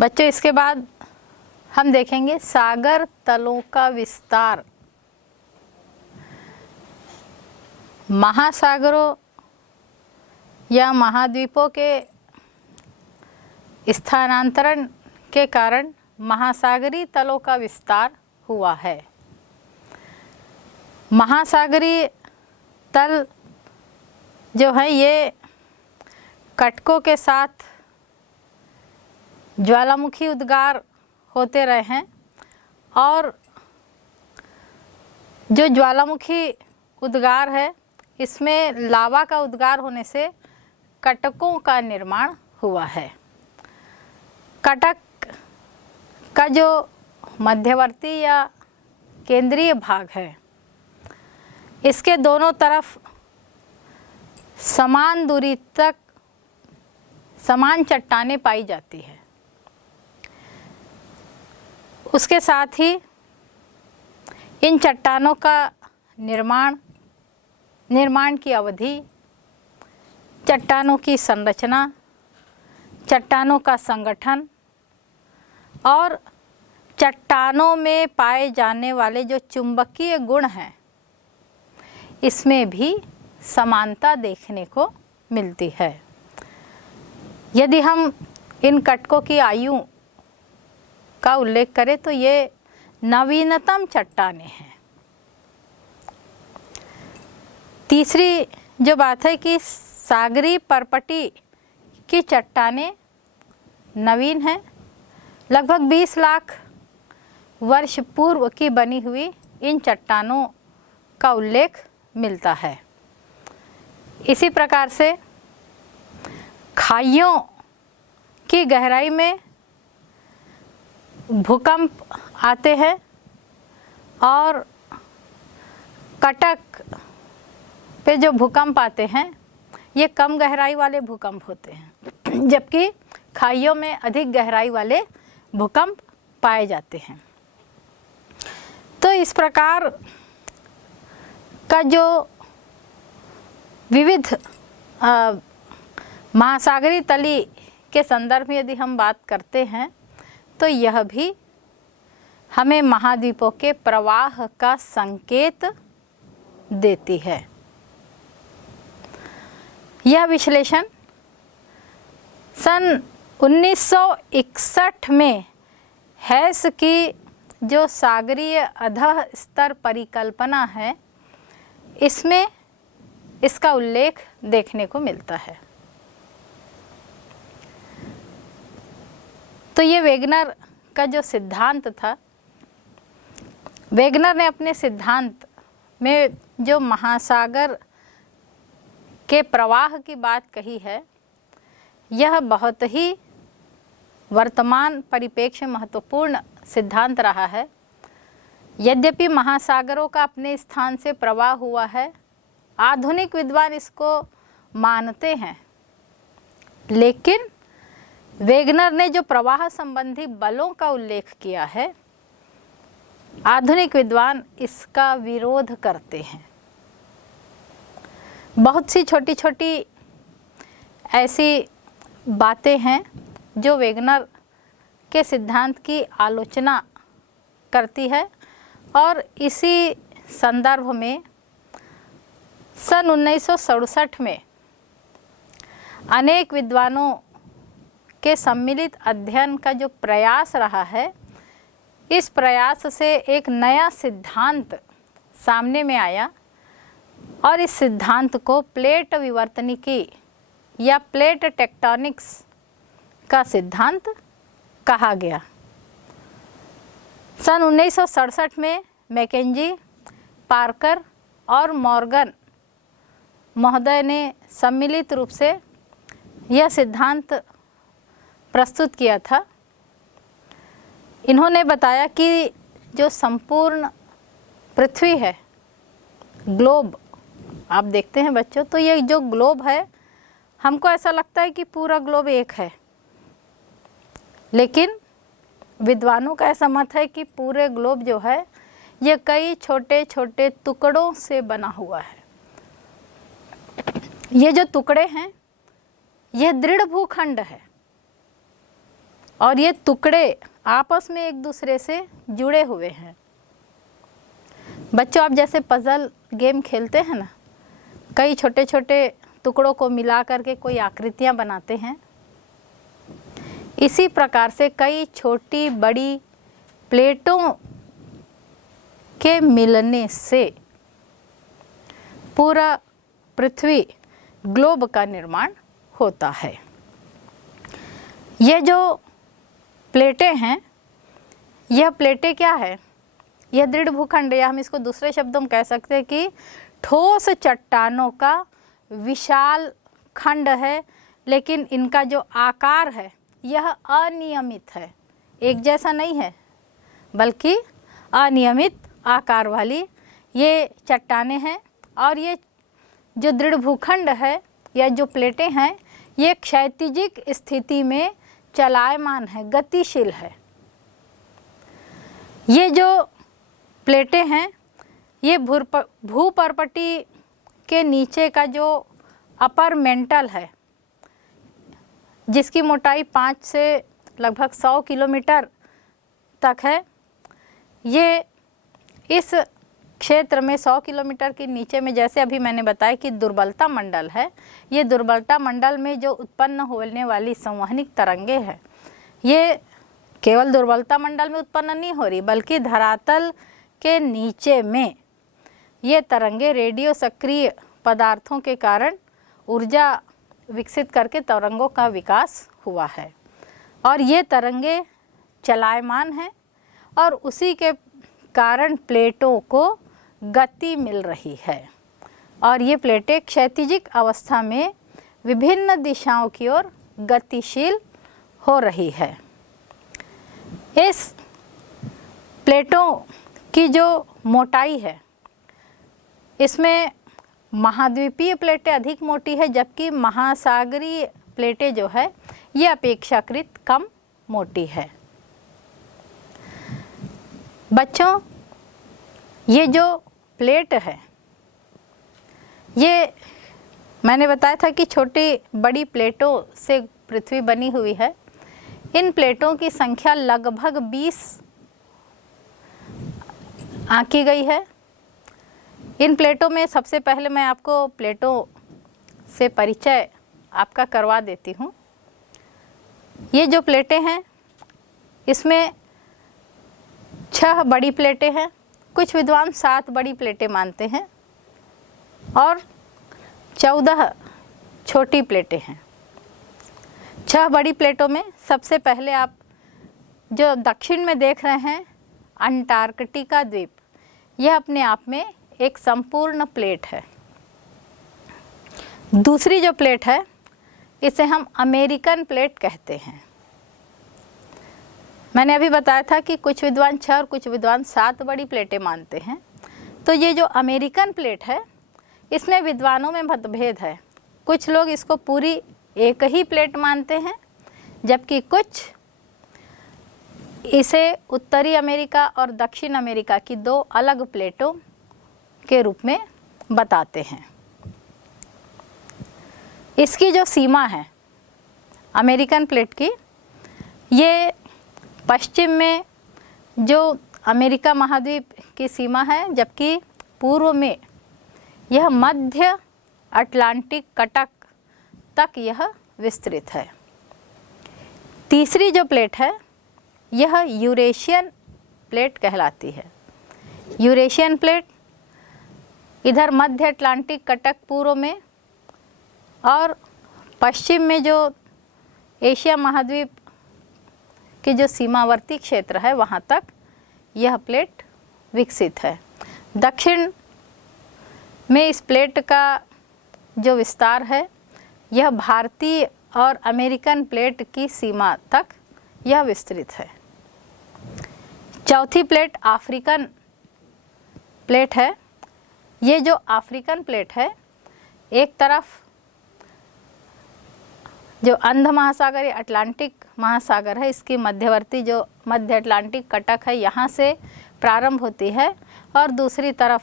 बच्चों, इसके बाद हम देखेंगे सागर तलों का विस्तार। महासागरों या महाद्वीपों के स्थानांतरण के कारण महासागरीय तलों का विस्तार हुआ है। महासागरीय तल जो है ये कटकों के साथ ज्वालामुखी उद्गार होते रहे हैं और जो ज्वालामुखी उद्गार है इसमें लावा का उद्गार होने से कटकों का निर्माण हुआ है। कटक का जो मध्यवर्ती या केंद्रीय भाग है इसके दोनों तरफ समान दूरी तक समान चट्टानें पाई जाती है। उसके साथ ही इन चट्टानों का निर्माण की अवधि, चट्टानों की संरचना, चट्टानों का संगठन और चट्टानों में पाए जाने वाले जो चुंबकीय गुण हैं इसमें भी समानता देखने को मिलती है। यदि हम इन कटकों की आयु का उल्लेख करें तो ये नवीनतम चट्टानें हैं। तीसरी जो बात है कि सागरी परपटी की चट्टानें नवीन हैं। लगभग 20 लाख वर्ष पूर्व की बनी हुई इन चट्टानों का उल्लेख मिलता है। इसी प्रकार से खाइयों की गहराई में भूकंप आते हैं और कटक पे जो भूकंप आते हैं ये कम गहराई वाले भूकंप होते हैं, जबकि खाइयों में अधिक गहराई वाले भूकंप पाए जाते हैं। तो इस प्रकार का जो विविध महासागरीय तली के संदर्भ में यदि हम बात करते हैं तो यह भी हमें महाद्वीपों के प्रवाह का संकेत देती है। यह विश्लेषण सन 1961 में हैस की जो सागरीय अधः स्तर परिकल्पना है इसमें इसका उल्लेख देखने को मिलता है। तो ये वेगनर का जो सिद्धांत था, वेगनर ने अपने सिद्धांत में जो महासागर के प्रवाह की बात कही है यह बहुत ही वर्तमान परिप्रेक्ष्य महत्वपूर्ण सिद्धांत रहा है। यद्यपि महासागरों का अपने स्थान से प्रवाह हुआ है, आधुनिक विद्वान इसको मानते हैं, लेकिन वेगनर ने जो प्रवाह संबंधी बलों का उल्लेख किया है आधुनिक विद्वान इसका विरोध करते हैं। बहुत सी छोटी छोटी ऐसी बातें हैं जो वेगनर के सिद्धांत की आलोचना करती है और इसी संदर्भ में सन 1967 में अनेक विद्वानों के सम्मिलित अध्ययन का जो प्रयास रहा है इस प्रयास से एक नया सिद्धांत सामने में आया और इस सिद्धांत को प्लेट विवर्तनिकी या प्लेट टेक्टोनिक्स का सिद्धांत कहा गया। सन 1967 में मैकेंजी, पार्कर और मॉर्गन महोदय ने सम्मिलित रूप से यह सिद्धांत प्रस्तुत किया था। इन्होंने बताया कि जो संपूर्ण पृथ्वी है, ग्लोब, आप देखते हैं बच्चों, तो ये जो ग्लोब है हमको ऐसा लगता है कि पूरा ग्लोब एक है, लेकिन विद्वानों का ऐसा मत है कि पूरे ग्लोब जो है ये कई छोटे छोटे टुकड़ों से बना हुआ है। ये जो टुकड़े हैं ये दृढ़ भूखंड है और ये टुकड़े आपस में एक दूसरे से जुड़े हुए हैं। बच्चों, आप जैसे पजल गेम खेलते हैं ना, कई छोटे छोटे टुकड़ों को मिला करके कोई आकृतियां बनाते हैं, इसी प्रकार से कई छोटी बड़ी प्लेटों के मिलने से पूरा पृथ्वी ग्लोब का निर्माण होता है। ये जो प्लेटें हैं, यह प्लेटें क्या है? यह दृढ़ भूखंड, या हम इसको दूसरे शब्दों में कह सकते हैं कि ठोस चट्टानों का विशाल खंड है, लेकिन इनका जो आकार है यह अनियमित है, एक जैसा नहीं है, बल्कि अनियमित आकार वाली ये चट्टानें हैं। और ये जो दृढ़ भूखंड है या जो प्लेटें हैं, ये क्षैतिजिक स्थिति में चलायमान है, गतिशील है। ये जो प्लेटें हैं, ये भूपर्पटी के नीचे का जो अपर मेंटल है, जिसकी मोटाई 5 से लगभग 100 किलोमीटर तक है, ये इस क्षेत्र में 100 किलोमीटर के नीचे में, जैसे अभी मैंने बताया कि दुर्बलता मंडल है, ये दुर्बलता मंडल में जो उत्पन्न होने वाली संवहनिक तरंगे हैं, ये केवल दुर्बलता मंडल में उत्पन्न नहीं हो रही, बल्कि धरातल के नीचे में ये तरंगे रेडियो सक्रिय पदार्थों के कारण ऊर्जा विकसित करके तरंगों का विकास हुआ है। और ये तरंगे चलायमान हैं और उसी के कारण प्लेटों को गति मिल रही है। और ये प्लेटें क्षैतिजिक अवस्था में विभिन्न दिशाओं की ओर गतिशील हो रही है। इस प्लेटों की जो मोटाई है, इसमें महाद्वीपीय प्लेटें अधिक मोटी है, जबकि महासागरीय प्लेटें जो है ये अपेक्षाकृत कम मोटी है। बच्चों, ये जो प्लेट है, ये मैंने बताया था कि छोटी बड़ी प्लेटों से पृथ्वी बनी हुई है। इन प्लेटों की संख्या लगभग 20 आंकी गई है। इन प्लेटों में सबसे पहले मैं आपको प्लेटों से परिचय आपका करवा देती हूँ। ये जो प्लेटें हैं, इसमें 6 बड़ी प्लेटें हैं, कुछ विद्वान 7 बड़ी प्लेटें मानते हैं, और 14 छोटी प्लेटें हैं। 6 बड़ी प्लेटों में सबसे पहले आप जो दक्षिण में देख रहे हैं, अंटार्कटिका द्वीप, यह अपने आप में एक संपूर्ण प्लेट है। दूसरी जो प्लेट है, इसे हम अमेरिकन प्लेट कहते हैं। मैंने अभी बताया था कि कुछ विद्वान 6 और कुछ विद्वान 7 बड़ी प्लेटें मानते हैं। तो ये जो अमेरिकन प्लेट है, इसमें विद्वानों में मतभेद है। कुछ लोग इसको पूरी एक ही प्लेट मानते हैं, जबकि कुछ इसे उत्तरी अमेरिका और दक्षिण अमेरिका की 2 अलग प्लेटों के रूप में बताते हैं। इसकी जो सीमा है अमेरिकन प्लेट की, ये पश्चिम में जो अमेरिका महाद्वीप की सीमा है, जबकि पूर्व में यह मध्य अटलांटिक कटक तक यह विस्तृत है। तीसरी जो प्लेट है, यह यूरेशियन प्लेट कहलाती है। यूरेशियन प्लेट इधर मध्य अटलांटिक कटक पूर्व में, और पश्चिम में जो एशिया महाद्वीप के जो सीमावर्ती क्षेत्र है, वहाँ तक यह प्लेट विकसित है। दक्षिण में इस प्लेट का जो विस्तार है, यह भारतीय और अमेरिकन प्लेट की सीमा तक यह विस्तृत है। चौथी प्लेट अफ्रीकन प्लेट है। ये जो अफ्रीकन प्लेट है, एक तरफ जो अंध महासागर या अटलांटिक महासागर है, इसकी मध्यवर्ती जो मध्य अटलांटिक कटक है, यहाँ से प्रारंभ होती है, और दूसरी तरफ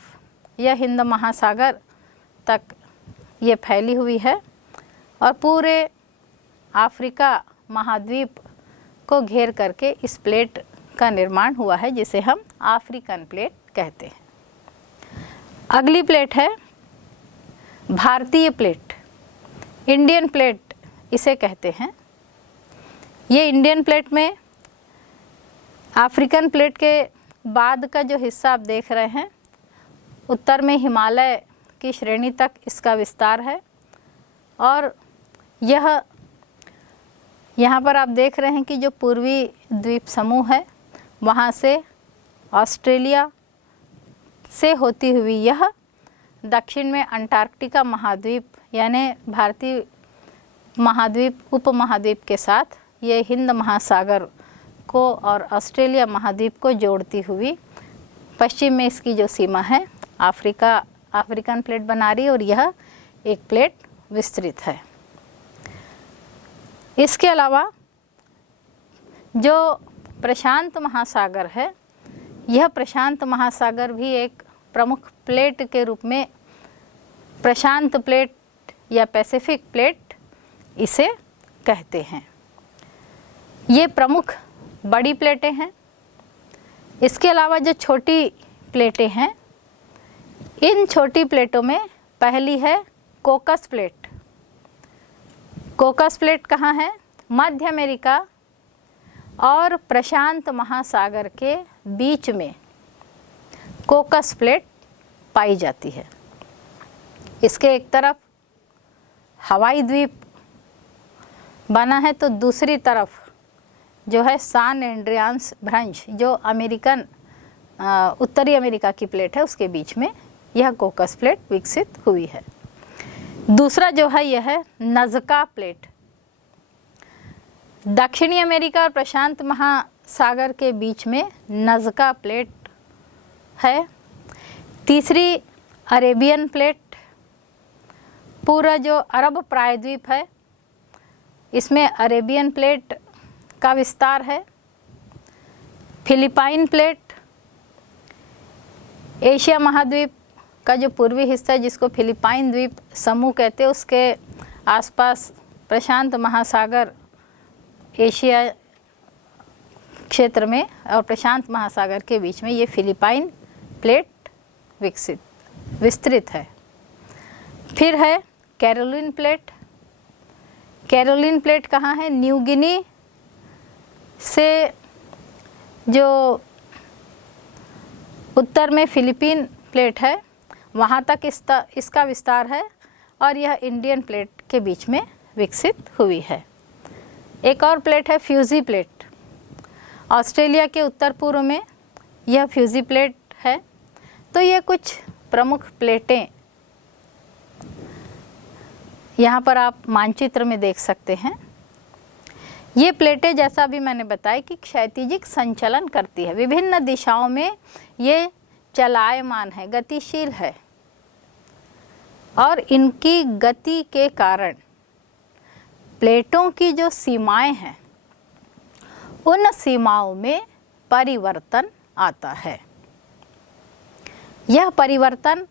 यह हिंद महासागर तक ये फैली हुई है, और पूरे अफ्रीका महाद्वीप को घेर करके इस प्लेट का निर्माण हुआ है, जिसे हम अफ्रीकन प्लेट कहते हैं। अगली प्लेट है भारतीय प्लेट, इंडियन प्लेट इसे कहते हैं। ये इंडियन प्लेट में अफ्रीकन प्लेट के बाद का जो हिस्सा आप देख रहे हैं, उत्तर में हिमालय की श्रेणी तक इसका विस्तार है, और यह यहाँ पर आप देख रहे हैं कि जो पूर्वी द्वीप समूह है, वहाँ से ऑस्ट्रेलिया से होती हुई यह दक्षिण में अंटार्कटिका महाद्वीप यानी भारतीय महाद्वीप उपमहाद्वीप के साथ ये हिंद महासागर को और ऑस्ट्रेलिया महाद्वीप को जोड़ती हुई पश्चिम में इसकी जो सीमा है अफ्रीकन प्लेट बना रही है, और यह एक प्लेट विस्तृत है। इसके अलावा जो प्रशांत महासागर है, यह प्रशांत महासागर भी एक प्रमुख प्लेट के रूप में प्रशांत प्लेट या पैसिफिक प्लेट इसे कहते हैं। ये प्रमुख बड़ी प्लेटें हैं। इसके अलावा जो छोटी प्लेटें हैं, इन छोटी प्लेटों में पहली है कोकस प्लेट। कोकस प्लेट कहाँ है? मध्य अमेरिका और प्रशांत महासागर के बीच में कोकस प्लेट पाई जाती है। इसके एक तरफ हवाई द्वीप बना है, तो दूसरी तरफ जो है सान एंड्रियास भ्रंश, जो उत्तरी अमेरिका की प्लेट है, उसके बीच में यह कोकस प्लेट विकसित हुई है। दूसरा जो है यह है नज़का प्लेट। दक्षिणी अमेरिका और प्रशांत महासागर के बीच में नज़का प्लेट है। तीसरी अरेबियन प्लेट, पूरा जो अरब प्रायद्वीप है, इसमें अरेबियन प्लेट का विस्तार है। फिलिपाइन प्लेट, एशिया महाद्वीप का जो पूर्वी हिस्सा है, जिसको फिलिपाइन द्वीप समूह कहते हैं, उसके आसपास प्रशांत महासागर एशिया क्षेत्र में और प्रशांत महासागर के बीच में ये फिलिपाइन प्लेट विस्तृत है। फिर है कैरोलिन प्लेट। कैरोलिन प्लेट कहाँ है? न्यू गिनी से जो उत्तर में फिलीपीन प्लेट है, वहाँ तक इसका विस्तार है, और यह इंडियन प्लेट के बीच में विकसित हुई है। एक और प्लेट है फ्यूजी प्लेट। ऑस्ट्रेलिया के उत्तर पूर्व में यह फ्यूजी प्लेट है। तो ये कुछ प्रमुख प्लेटें यहाँ पर आप मानचित्र में देख सकते हैं। ये प्लेटें, जैसा अभी मैंने बताया कि क्षैतिजिक संचलन करती है, विभिन्न दिशाओं में ये चलायमान है, गतिशील है, और इनकी गति के कारण प्लेटों की जो सीमाएं हैं, उन सीमाओं में परिवर्तन आता है। यह परिवर्तन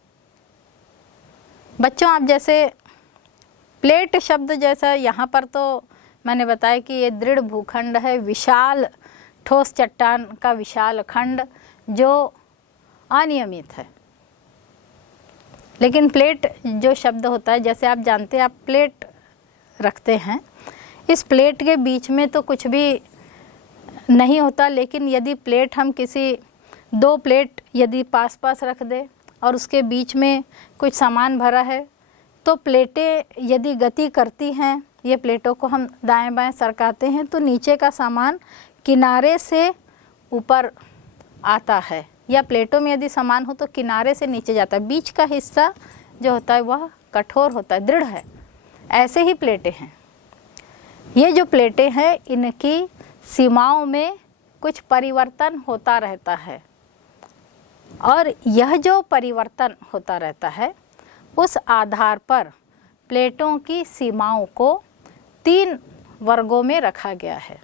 बच्चों, आप जैसे प्लेट शब्द जैसा यहाँ पर तो मैंने बताया कि ये दृढ़ भूखंड है, विशाल ठोस चट्टान का विशाल खंड जो अनियमित है। लेकिन प्लेट जो शब्द होता है, जैसे आप जानते हैं, आप प्लेट रखते हैं, इस प्लेट के बीच में तो कुछ भी नहीं होता, लेकिन यदि प्लेट हम किसी दो प्लेट यदि पास पास रख दे और उसके बीच में कुछ सामान भरा है, तो प्लेटें यदि गति करती हैं, ये प्लेटों को हम दाएं बाएं सरकाते हैं, तो नीचे का सामान किनारे से ऊपर आता है, या प्लेटों में यदि सामान हो तो किनारे से नीचे जाता है। बीच का हिस्सा जो होता है वह कठोर होता है, दृढ़ है। ऐसे ही प्लेटें हैं। ये जो प्लेटें हैं, इनकी सीमाओं में कुछ परिवर्तन होता रहता है, और यह जो परिवर्तन होता रहता है, उस आधार पर प्लेटों की सीमाओं को 3 वर्गों में रखा गया है।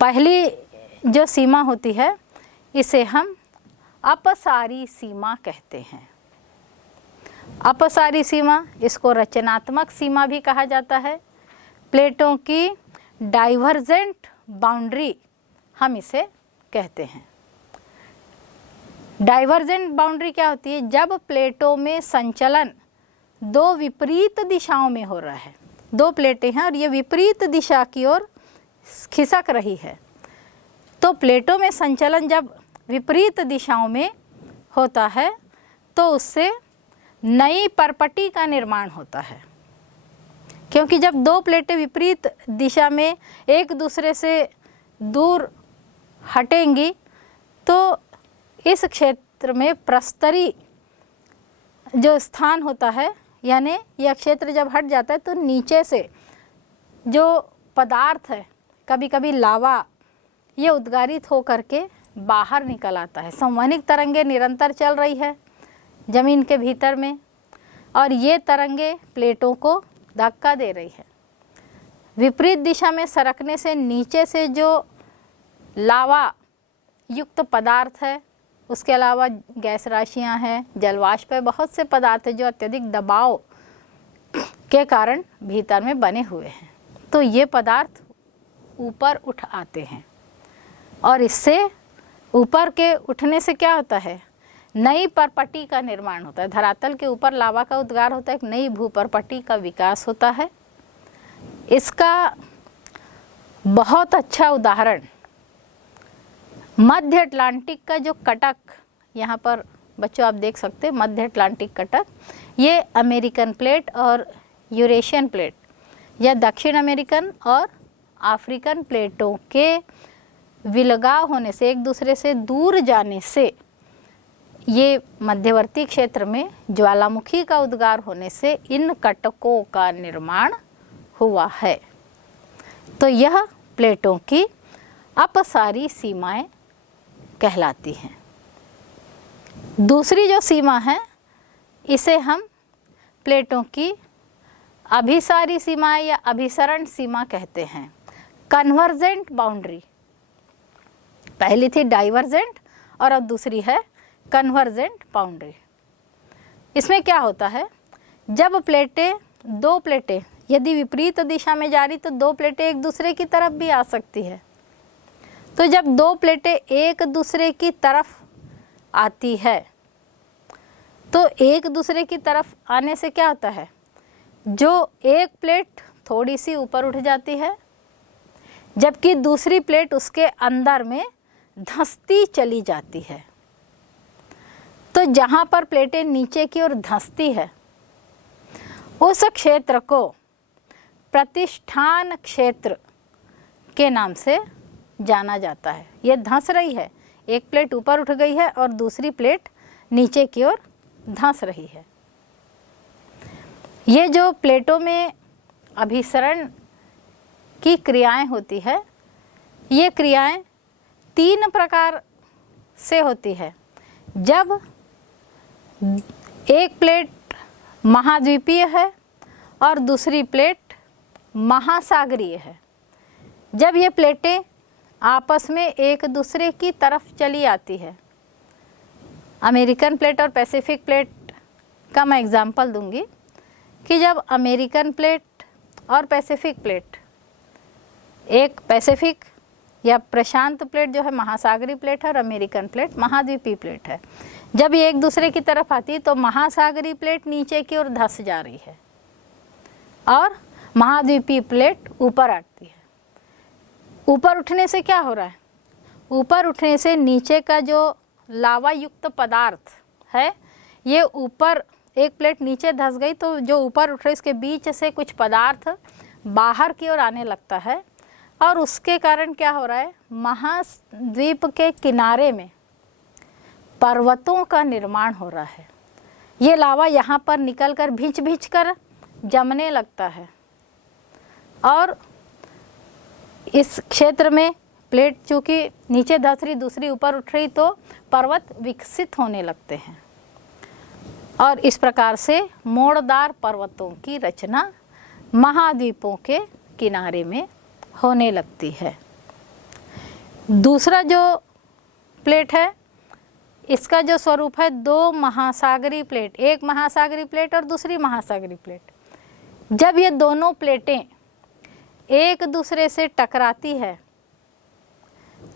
पहली जो सीमा होती है, इसे हम अपसारी सीमा कहते हैं। अपसारी सीमा, इसको रचनात्मक सीमा भी कहा जाता है। प्लेटों की डाइवर्जेंट बाउंड्री हम इसे कहते हैं। डाइवर्जेंट बाउंड्री क्या होती है? जब प्लेटों में संचलन दो विपरीत दिशाओं में हो रहा है, दो प्लेटें हैं और ये विपरीत दिशा की ओर खिसक रही है, तो प्लेटों में संचलन जब विपरीत दिशाओं में होता है तो उससे नई परपटी का निर्माण होता है। क्योंकि जब दो प्लेटें विपरीत दिशा में एक दूसरे से दूर हटेंगी तो इस क्षेत्र में प्रस्तरी जो स्थान होता है, यानी यह क्षेत्र जब हट जाता है तो नीचे से जो पदार्थ है, कभी कभी लावा, ये उद्गारित हो करके बाहर निकल आता है। संवहनिक तरंगे निरंतर चल रही है ज़मीन के भीतर में और ये तरंगे प्लेटों को धक्का दे रही है। विपरीत दिशा में सरकने से नीचे से जो लावा युक्त पदार्थ है, उसके अलावा गैस राशियां हैं, जलवाष्प है, बहुत से पदार्थ हैं जो अत्यधिक दबाव के कारण भीतर में बने हुए हैं, तो ये पदार्थ ऊपर उठ आते हैं और इससे ऊपर के उठने से क्या होता है? नई परपटी का निर्माण होता है। धरातल के ऊपर लावा का उद्गार होता है, एक नई भूपरपटी का विकास होता है। इसका बहुत अच्छा उदाहरण मध्य अटलांटिक का जो कटक, यहाँ पर बच्चों आप देख सकते हैं मध्य अटलांटिक कटक, ये अमेरिकन प्लेट और यूरेशियन प्लेट या दक्षिण अमेरिकन और अफ्रीकन प्लेटों के विलगाव होने से, एक दूसरे से दूर जाने से, ये मध्यवर्ती क्षेत्र में ज्वालामुखी का उद्गार होने से इन कटकों का निर्माण हुआ है। तो यह प्लेटों की अपसारी सीमाएं कहलाती हैं। दूसरी जो सीमा है इसे हम प्लेटों की अभिसारी सीमा या अभिसरण सीमा कहते हैं। कन्वर्जेंट बाउंड्री, पहली थी डाइवर्जेंट और अब दूसरी है कन्वर्जेंट बाउंड्री। इसमें क्या होता है? जब प्लेटें, दो प्लेटें यदि विपरीत दिशा में जा रही तो दो प्लेटें एक दूसरे की तरफ भी आ सकती है। तो जब दो प्लेटें एक दूसरे की तरफ आती है तो एक दूसरे की तरफ आने से क्या होता है? जो एक प्लेट थोड़ी सी ऊपर उठ जाती है जबकि दूसरी प्लेट उसके अंदर में धंसती चली जाती है। तो जहाँ पर प्लेटें नीचे की ओर धंसती है उस क्षेत्र को प्रतिष्ठान क्षेत्र के नाम से जाना जाता है। ये धंस रही है, एक प्लेट ऊपर उठ गई है और दूसरी प्लेट नीचे की ओर धंस रही है। ये जो प्लेटों में अभिसरण की क्रियाएं होती है, ये क्रियाएं तीन प्रकार से होती है। जब एक प्लेट महाद्वीपीय है और दूसरी प्लेट महासागरीय है, जब ये प्लेटें आपस में एक दूसरे की तरफ चली आती है, अमेरिकन प्लेट और पैसिफिक प्लेट का मैं एग्जांपल दूंगी कि जब अमेरिकन प्लेट और पैसिफिक प्लेट, एक पैसिफिक या प्रशांत प्लेट जो है महासागरीय प्लेट है और अमेरिकन प्लेट महाद्वीपीय प्लेट है, जब ये एक दूसरे की तरफ आती है तो महासागरीय प्लेट नीचे की ओर धंस जा रही है और महाद्वीपीय प्लेट ऊपर आती है। ऊपर उठने से क्या हो रहा है? ऊपर उठने से नीचे का जो लावा युक्त पदार्थ है, ये ऊपर, एक प्लेट नीचे धंस गई तो जो ऊपर उठ रही इसके बीच से कुछ पदार्थ बाहर की ओर आने लगता है और उसके कारण क्या हो रहा है? महाद्वीप के किनारे में पर्वतों का निर्माण हो रहा है। ये लावा यहाँ पर निकलकर भिंच कर जमने लगता है और इस क्षेत्र में प्लेट चूँकि नीचे धंस रही, दूसरी ऊपर उठ रही, तो पर्वत विकसित होने लगते हैं और इस प्रकार से मोड़दार पर्वतों की रचना महाद्वीपों के किनारे में होने लगती है। दूसरा जो प्लेट है, इसका जो स्वरूप है दो महासागरीय प्लेट, एक महासागरीय प्लेट और दूसरी महासागरीय प्लेट। जब ये दोनों प्लेटें एक दूसरे से टकराती है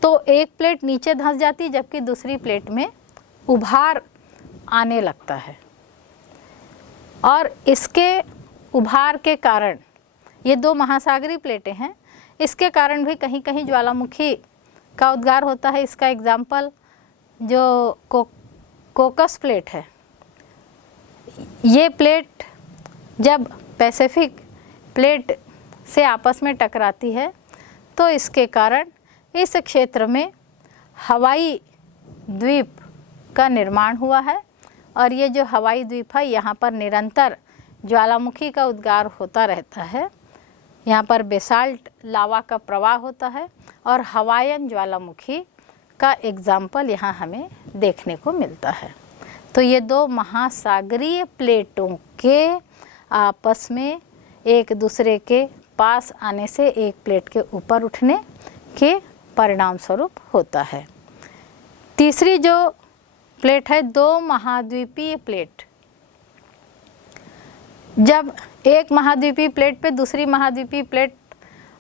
तो एक प्लेट नीचे धंस जाती जबकि दूसरी प्लेट में उभार आने लगता है। और इसके उभार के कारण, ये दो महासागरीय प्लेटें हैं, इसके कारण भी कहीं कहीं ज्वालामुखी का उद्गार होता है। इसका एग्जाम्पल जो कोकस प्लेट है, ये प्लेट जब पैसिफिक प्लेट से आपस में टकराती है तो इसके कारण इस क्षेत्र में हवाई द्वीप का निर्माण हुआ है। और ये जो हवाई द्वीप है, यहाँ पर निरंतर ज्वालामुखी का उद्गार होता रहता है। यहाँ पर बेसाल्ट लावा का प्रवाह होता है और हवायन ज्वालामुखी का एग्जाम्पल यहाँ हमें देखने को मिलता है। तो ये दो महासागरीय प्लेटों के आपस में एक दूसरे के पास आने से एक प्लेट के ऊपर उठने के परिणाम स्वरूप होता है। तीसरी जो प्लेट है, दो महाद्वीपीय प्लेट। जब एक महाद्वीपीय प्लेट पे दूसरी महाद्वीपीय प्लेट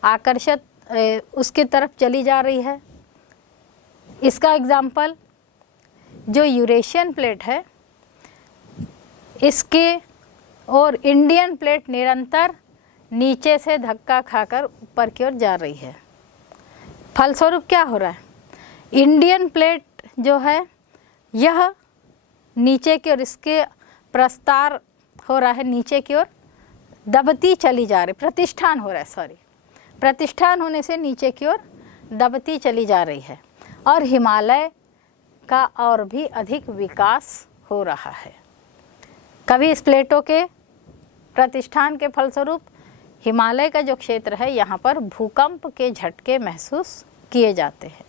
आकर्षित उसकी तरफ चली जा रही है, इसका एग्जाम्पल जो यूरेशियन प्लेट है, इसके और इंडियन प्लेट निरंतर नीचे से धक्का खाकर ऊपर की ओर जा रही है। फलस्वरूप क्या हो रहा है, इंडियन प्लेट जो है यह नीचे की ओर, इसके प्रस्तार हो रहा है नीचे की ओर, दबती चली जा रही, प्रतिष्ठान हो रहा है, प्रतिष्ठान होने से नीचे की ओर दबती चली जा रही है। और हिमालय का और भी अधिक विकास हो रहा है। कभी इस प्लेटों के प्रतिष्ठान के फलस्वरूप हिमालय का जो क्षेत्र है, यहाँ पर भूकंप के झटके महसूस किए जाते हैं।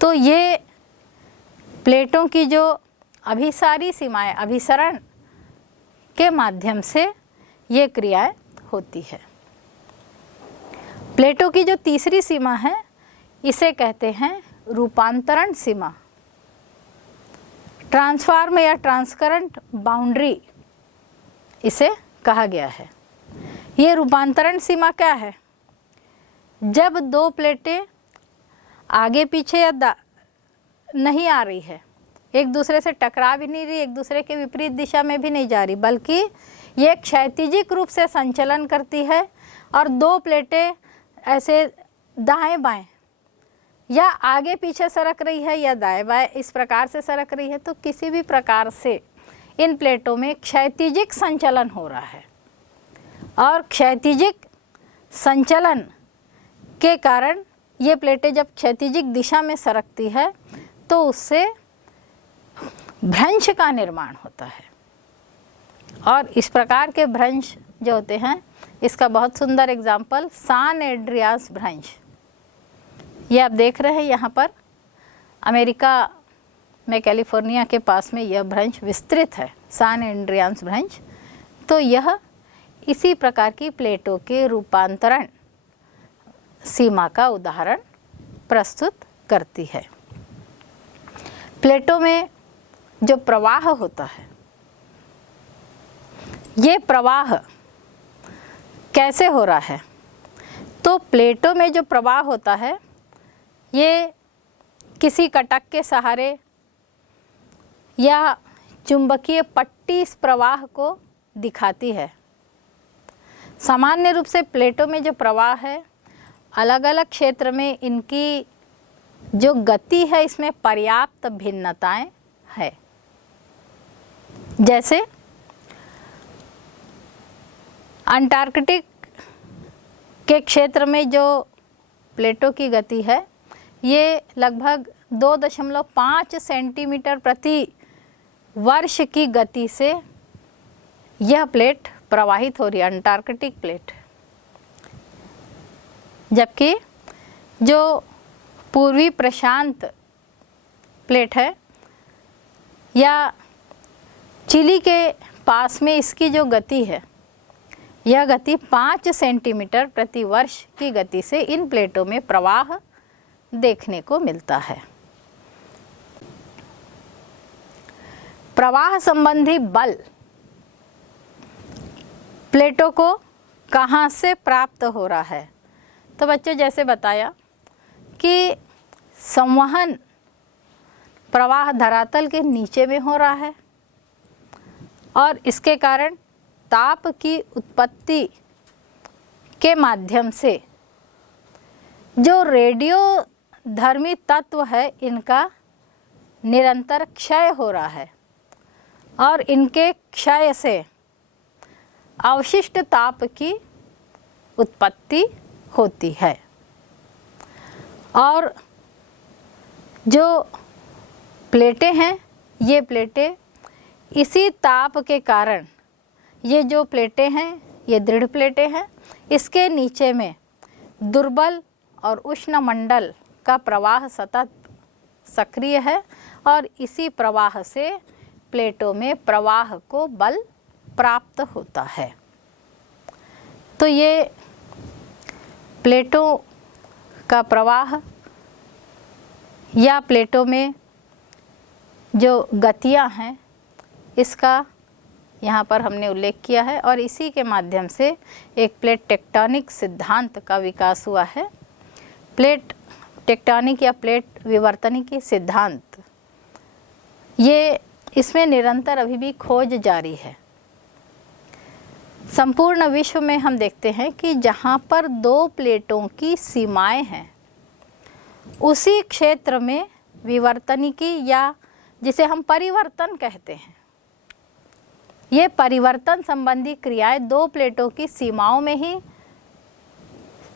तो ये प्लेटों की जो अभिसारी सीमाएं, अभिसरण के माध्यम से ये क्रियाएं होती है। प्लेटों की जो तीसरी सीमा है, इसे कहते हैं रूपांतरण सीमा, ट्रांसफॉर्म या ट्रांसकरेंट बाउंड्री इसे कहा गया है। ये रूपांतरण सीमा क्या है, जब दो प्लेटें आगे पीछे या नहीं आ रही है, एक दूसरे से टकरा भी नहीं रही, एक दूसरे के विपरीत दिशा में भी नहीं जा रही, बल्कि ये क्षैतिजिक रूप से संचलन करती है और दो प्लेटें ऐसे दाएं बाएं या आगे पीछे सरक रही है या दाएं बाएं इस प्रकार से सरक रही है, तो किसी भी प्रकार से इन प्लेटों में क्षैतिजिक संचलन हो रहा है। और क्षैतिजिक संचलन के कारण ये प्लेटें जब क्षैतिजिक दिशा में सरकती है तो उससे भ्रंश का निर्माण होता है। और इस प्रकार के भ्रंश जो होते हैं, इसका बहुत सुंदर एग्जाम्पल सान एंड्रियास भ्रंश, ये आप देख रहे हैं यहाँ पर अमेरिका में कैलिफोर्निया के पास में यह भ्रंश विस्तृत है, सान एंड्रियास भ्रंश। तो यह इसी प्रकार की प्लेटों के रूपांतरण सीमा का उदाहरण प्रस्तुत करती है। प्लेटों में जो प्रवाह होता है, ये प्रवाह कैसे हो रहा है, तो प्लेटों में जो प्रवाह होता है ये किसी कटक के सहारे या चुंबकीय पट्टी इस प्रवाह को दिखाती है। सामान्य रूप से प्लेटों में जो प्रवाह है, अलग अलग क्षेत्र में इनकी जो गति है इसमें पर्याप्त भिन्नताएं है। जैसे अंटार्कटिक के क्षेत्र में जो प्लेटों की गति है, ये लगभग 2.5 सेंटीमीटर प्रति वर्ष की गति से यह प्लेट प्रवाहित हो रही है, अंटार्कटिक प्लेट। जबकि जो पूर्वी प्रशांत प्लेट है या चिली के पास में इसकी जो गति है, यह गति 5 सेंटीमीटर प्रति वर्ष की गति से इन प्लेटों में प्रवाह देखने को मिलता है। प्रवाह संबंधी बल प्लेटों को कहाँ से प्राप्त हो रहा है, तो बच्चों जैसे बताया कि संवहन प्रवाह धरातल के नीचे में हो रहा है और इसके कारण ताप की उत्पत्ति के माध्यम से जो रेडियोधर्मी तत्व है इनका निरंतर क्षय हो रहा है और इनके क्षय से अवशिष्ट ताप की उत्पत्ति होती है और जो प्लेटें हैं ये प्लेटें इसी ताप के कारण, ये जो प्लेटें हैं ये दृढ़ प्लेटें हैं, इसके नीचे में दुर्बल और उष्ण मंडल का प्रवाह सतत सक्रिय है और इसी प्रवाह से प्लेटों में प्रवाह को बल प्राप्त होता है। तो ये प्लेटों का प्रवाह या प्लेटों में जो गतियां हैं इसका यहाँ पर हमने उल्लेख किया है और इसी के माध्यम से एक प्लेट टेक्टोनिक सिद्धांत का विकास हुआ है। प्लेट टेक्टोनिक या प्लेट विवर्तनिकी सिद्धांत, ये इसमें निरंतर अभी भी खोज जारी है। संपूर्ण विश्व में हम देखते हैं कि जहाँ पर दो प्लेटों की सीमाएं हैं उसी क्षेत्र में विवर्तनिकी या जिसे हम परिवर्तन कहते हैं, ये परिवर्तन संबंधी क्रियाएं दो प्लेटों की सीमाओं में ही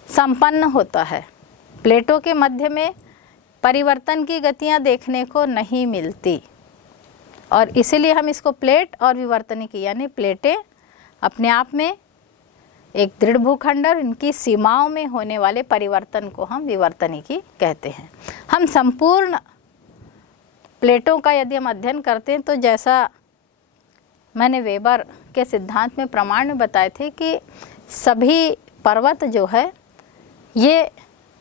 संपन्न होता है। प्लेटों के मध्य में परिवर्तन की गतियां देखने को नहीं मिलती और इसीलिए हम इसको प्लेट और विवर्तनिकी यानी प्लेटें अपने आप में एक दृढ़ भूखंड और इनकी सीमाओं में होने वाले परिवर्तन को हम विवर्तनिकी कहते हैं। हम संपूर्ण प्लेटों का यदि हम अध्ययन करते हैं तो जैसा मैंने वेबर के सिद्धांत में प्रमाण में बताए थे कि सभी पर्वत जो है ये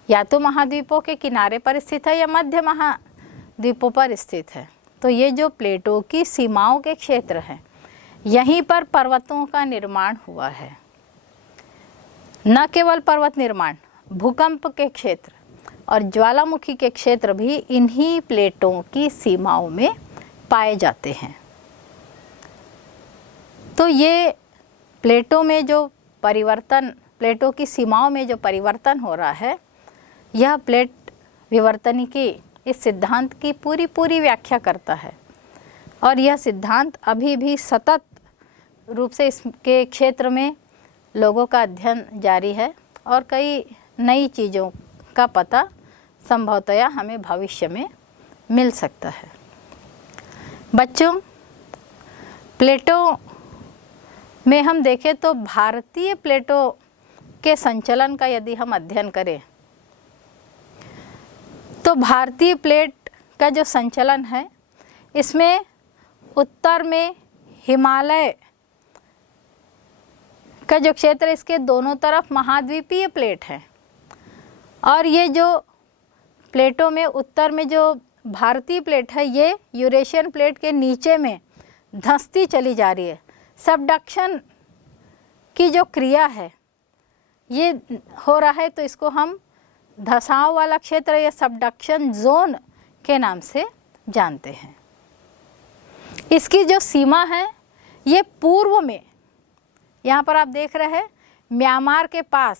या तो महाद्वीपों के किनारे पर स्थित है या मध्य महाद्वीपों पर स्थित है। तो ये जो प्लेटों की सीमाओं के क्षेत्र हैं यहीं पर पर्वतों का निर्माण हुआ है। न केवल पर्वत निर्माण, भूकंप के क्षेत्र और ज्वालामुखी के क्षेत्र भी इन्हीं प्लेटों की सीमाओं में पाए जाते हैं। तो ये प्लेटों में जो परिवर्तन, प्लेटों की सीमाओं में जो परिवर्तन हो रहा है, यह प्लेट विवर्तनिकी इस सिद्धांत की पूरी व्याख्या करता है और यह सिद्धांत अभी भी सतत रूप से इसके क्षेत्र में लोगों का अध्ययन जारी है और कई नई चीज़ों का पता संभवतया हमें भविष्य में मिल सकता है। बच्चों, प्लेटों में हम देखें तो भारतीय प्लेटों के संचलन का यदि हम अध्ययन करें तो भारतीय प्लेट का जो संचलन है इसमें उत्तर में हिमालय का जो क्षेत्र, इसके दोनों तरफ महाद्वीपीय प्लेट है और ये जो प्लेटों में उत्तर में जो भारतीय प्लेट है ये यूरेशियन प्लेट के नीचे में धंसती चली जा रही है। सबडक्शन की जो क्रिया है ये हो रहा है तो इसको हम धसाव वाला क्षेत्र या सबडक्शन जोन के नाम से जानते हैं। इसकी जो सीमा है ये पूर्व में, यहाँ पर आप देख रहे हैं म्यांमार के पास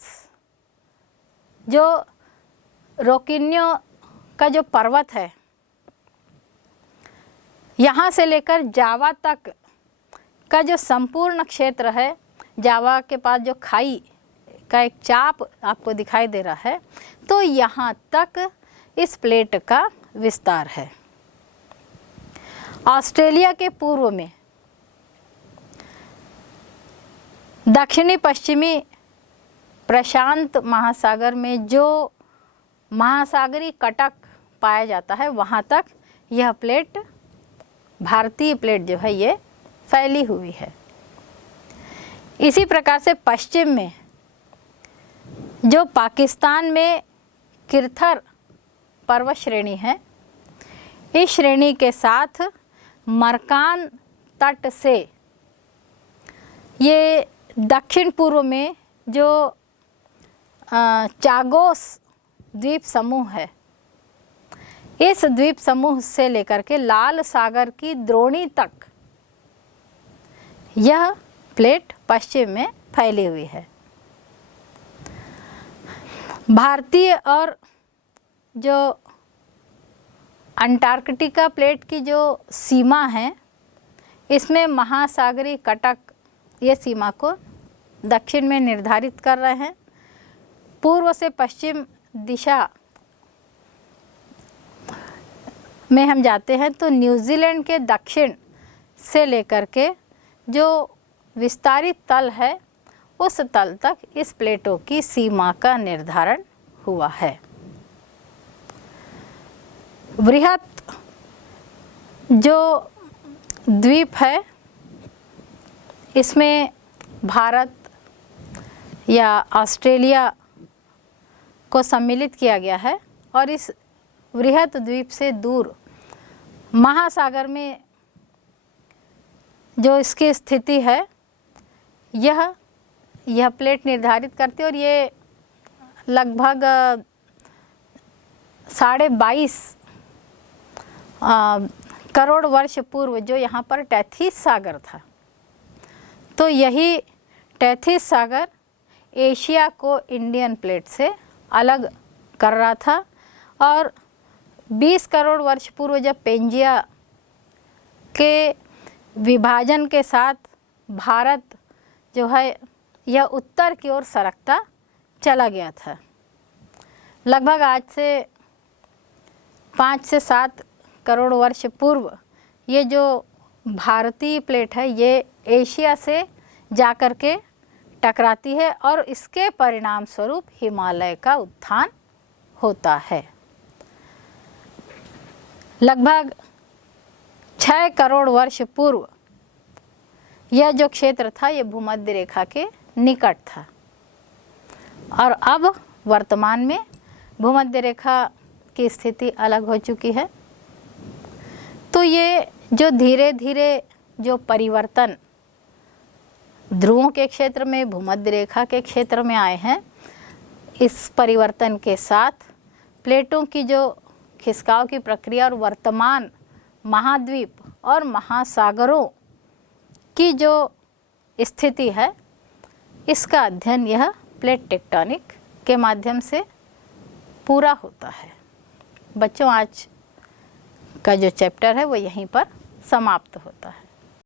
जो रोकिन्यो का जो पर्वत है, यहाँ से लेकर जावा तक का जो संपूर्ण क्षेत्र है, जावा के पास जो खाई का एक चाप आपको दिखाई दे रहा है, तो यहाँ तक इस प्लेट का विस्तार है। ऑस्ट्रेलिया के पूर्व में दक्षिणी पश्चिमी प्रशांत महासागर में जो महासागरीय कटक पाया जाता है वहाँ तक यह प्लेट, भारतीय प्लेट जो है ये फैली हुई है। इसी प्रकार से पश्चिम में जो पाकिस्तान में किरथर पर्वत श्रेणी है, इस श्रेणी के साथ मरकान तट से ये दक्षिण पूर्व में जो चागोस द्वीप समूह है इस द्वीप समूह से लेकर के लाल सागर की द्रोणी तक यह प्लेट पश्चिम में फैली हुई है। भारतीय और जो अंटार्कटिका प्लेट की जो सीमा है, इसमें महासागरीय कटक ये सीमा को दक्षिण में निर्धारित कर रहे हैं। पूर्व से पश्चिम दिशा में हम जाते हैं तो न्यूजीलैंड के दक्षिण से लेकर के जो विस्तारित तल है, उस तल तक इस प्लेटों की सीमा का निर्धारण हुआ है। वृहत जो द्वीप है, इसमें भारत या ऑस्ट्रेलिया को सम्मिलित किया गया है और इस वृहत द्वीप से दूर महासागर में जो इसकी स्थिति है, यह प्लेट निर्धारित करती है और ये लगभग 22.5 करोड़ वर्ष पूर्व जो यहाँ पर टेथिस सागर था, तो यही टेथिस सागर एशिया को इंडियन प्लेट से अलग कर रहा था। और 20 करोड़ वर्ष पूर्व जब पेंजिया के विभाजन के साथ भारत जो है यह उत्तर की ओर सरकता चला गया था। लगभग आज से 5 से 7 करोड़ वर्ष पूर्व ये जो भारतीय प्लेट है, ये एशिया से जाकर के टकराती है और इसके परिणाम स्वरूप हिमालय का उत्थान होता है। लगभग 6 करोड़ वर्ष पूर्व यह जो क्षेत्र था, ये भूमध्य रेखा के निकट था और अब वर्तमान में भूमध्य रेखा की स्थिति अलग हो चुकी है। तो ये जो धीरे धीरे जो परिवर्तन ध्रुवों के क्षेत्र में, भूमध्य रेखा के क्षेत्र में आए हैं, इस परिवर्तन के साथ प्लेटों की जो खिसकाव की प्रक्रिया और वर्तमान महाद्वीप और महासागरों की जो स्थिति है, इसका अध्ययन यह प्लेट टेक्टोनिक के माध्यम से पूरा होता है। बच्चों, आज का जो चैप्टर है वो यहीं पर समाप्त होता है।